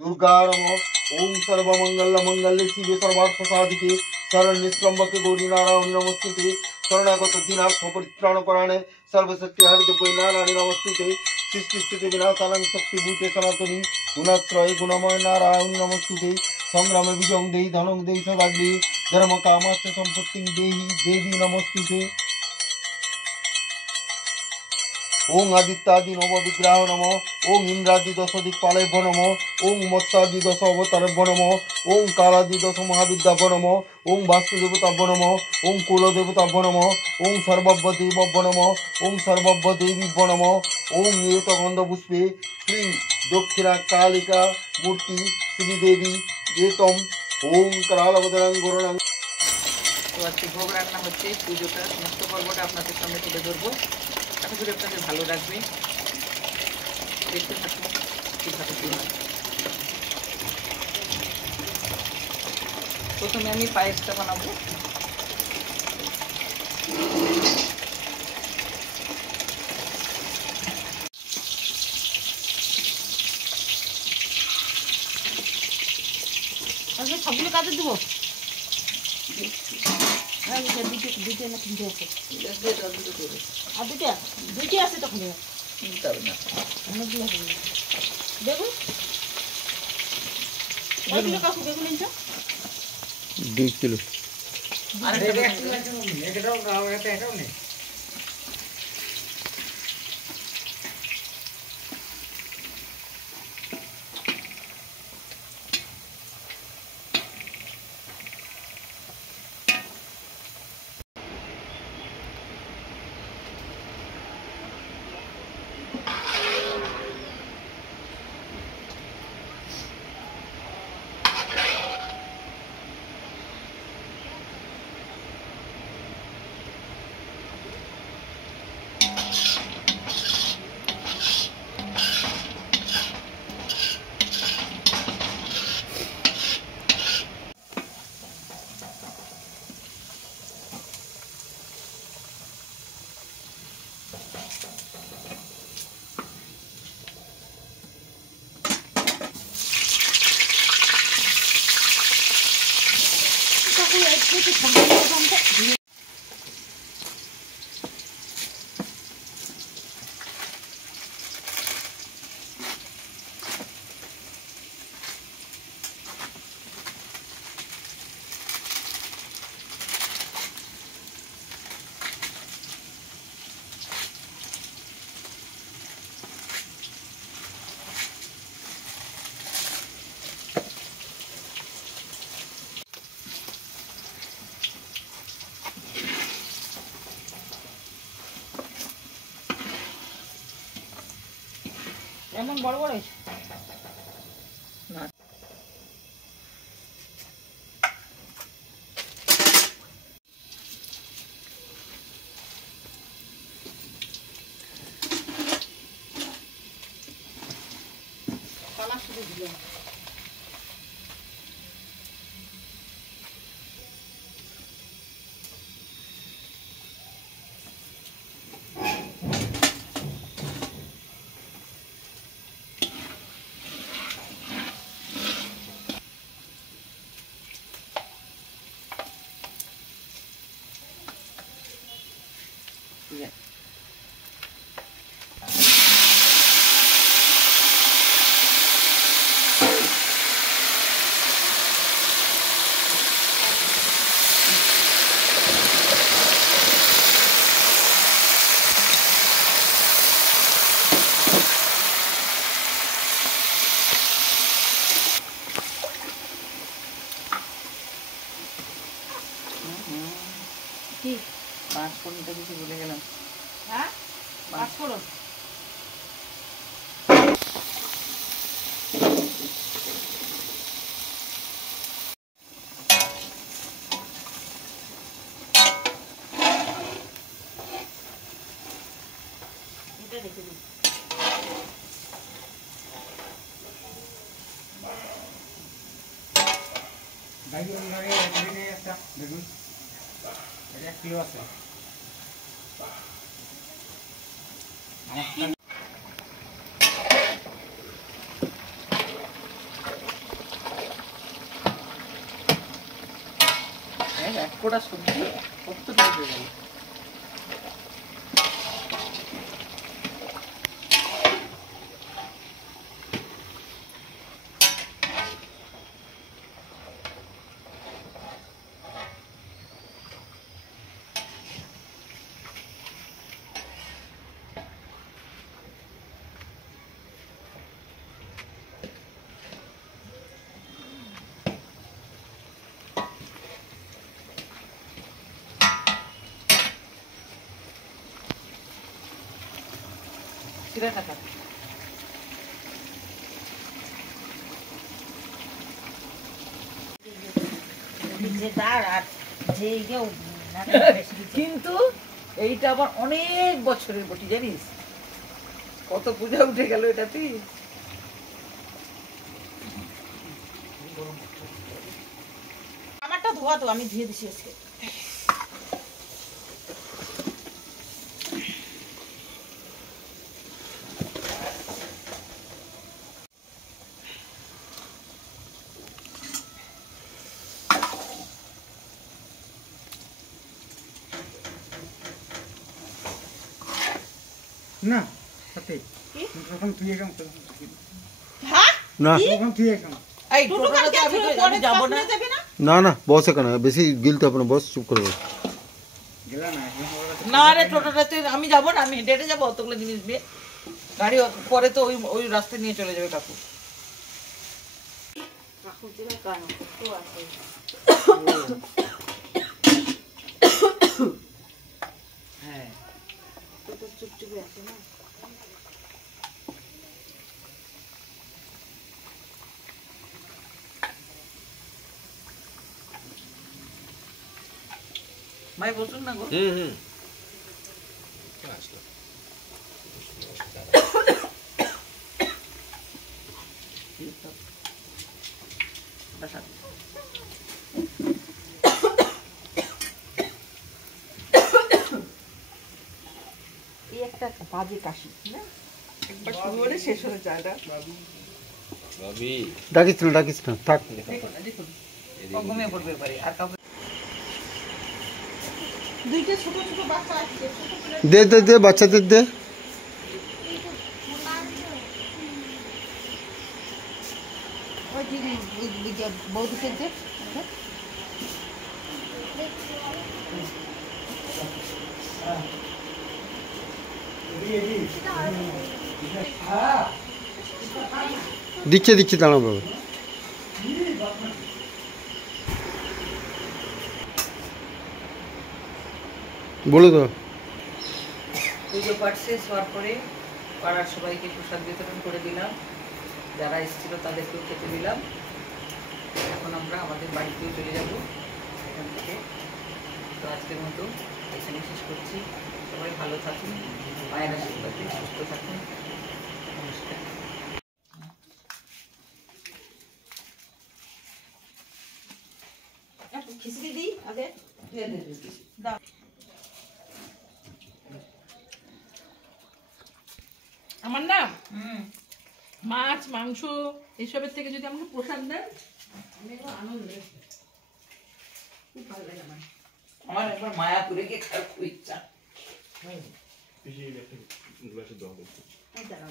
दुर्गा नमः। ओम सर्वमंगल शिवे सर्वार्थ साधिके शरण्ये त्र्यंबके गौरी नारायणी नमोस्तुते। शरणागत दीनार्थ परित्राणपरायणे सर्वशक्ति हरिदेवै नारायणी नमोस्तुते। सृष्टि स्थिति विनाशानं शक्तिभूते सनातनी गुणाश्रये गुणमय नारायणी नमोस्तुते। संग्रामे विजयं देहि धनं देहि सदाग्रे धर्मकामाश्च सम्पत्तिं देहि देवी नमोस्तुते। ओं आदित्यादि नव विग्रह नमः। ओं इंद्रादि दश दिक्पालेभ्यो नमः। ओं मत्स्यादि दश अवतारेभ्यो नमः। ओं कालादि दश महाविद्याभ्यो नमः। ओं वास्तुदेवताभ्यो नमः। ओं कुलदेवताभ्यो नमः। ओं सर्वभ्यो नमः। ओं सर्वभ्यदेवीभ्यो नमः। ओं एतगन्धपुष्पे क्लीं दक्षिणा कालिका मूर्ति श्रीदेवी एतम ओं करालबदरं गुरुणं। তো আজকে ভোগ রান্না হচ্ছে, পুজোটা সমস্ত পর্বটা আপনাদের সামনে তুলে ধরবো। আশা করি আপনাদের ভালো লাগবে, দেখতে থাকুন কীভাবে কী হয়। প্রথমে আমি পায়েসটা বানাবো। আচ্ছা সবগুলো কাজে দেবো। হ্যাঁ দুটো না তিনটে আছে, আর দুইটি আছে তখন অনেকগুলো হবে। বেগুন কতগুলো কাকু বেগুন নিচ্ছ? 2 কিলো। এমন বড় বড় না, পালা শুধু দিলাম। কি পাঁচফোড়নটা কিছু ভুলে গেলাম। হ্যাঁ পাঁচফোড়ন এটা রেখে দিই। দেখুন 1 কিলো আছে। এক কোটা সবজি কত হয়ে গেল। কিরা টাকা যে তার আর যে কেউ কিন্তু এইটা আবার অনেক বছরের বটি জানিস, কত পূজা উঠে গেল এটাতে। আমারটা ধোয়া তো, আমি ধুয়ে দিছি আজকে। না সাথে তখন তুই এরকম হ্যাঁ না তখন তুই এরকম এই টুটু টোটোটাতে কালকে আমি তুই আমি যাবো না। যাবি না? না না বস এখানে বেশি গিলতে হবে না, বস চুপ করে বস। গেলা না এখন ওরা কাছে না রে টোটোটাতে আমি যাবো না, আমি হেঁটে হেঁটে যাবো অতগুলো জিনিস নিয়ে। গাড়ি পরে তো ওই ওই রাস্তায় নিয়ে চলে যাবে কাকু। হ্যাঁ চুপচুপে আছে না। ভাই বসুন না গো। দেখা। এই একটা বাজে কাশি না, একবার শুরু হলে শেষ হয়ে যায় না। ডাকিস না থাক। দেখুন না, দেখুন ও ঘুমিয়ে পড়বে এবারে, আর কাউকে দুইটা ছোট ছোট বাচ্চা আছে, ছোট ছোট দে দে দে বাচ্চাদের দে। ওই দিদি বৌদিকে যে দিচ্ছে দাঁড়াও বাবা। বলে দাও। পুজো পাঠ শেষ হওয়ার পরে পাড়ার সবাইকে প্রসাদ বিতরণ করে দিলাম, যারা এসেছিল তাদেরকেও খেতে দিলাম। এখন আমরা আমাদের বাড়িতেও চলে যাব এখান থেকে। তো আজকের মতো এখানে শেষ করছি। সবাই ভালো থাকুন, মায়ের আশীর্বাদে সুস্থ থাকুন। নমস্কার। খিচুড়ি দিই আগে। দাও। আমার না মাছ মাংস এসবের থেকে যদি আমাকে প্রসাদ দেন আমি একটু আনন্দ, খুব ভালো লাগে আমার। আমার একবার মায়াপুরে গিয়ে খাওয়ার খুব ইচ্ছা। এই দাঁড়াও।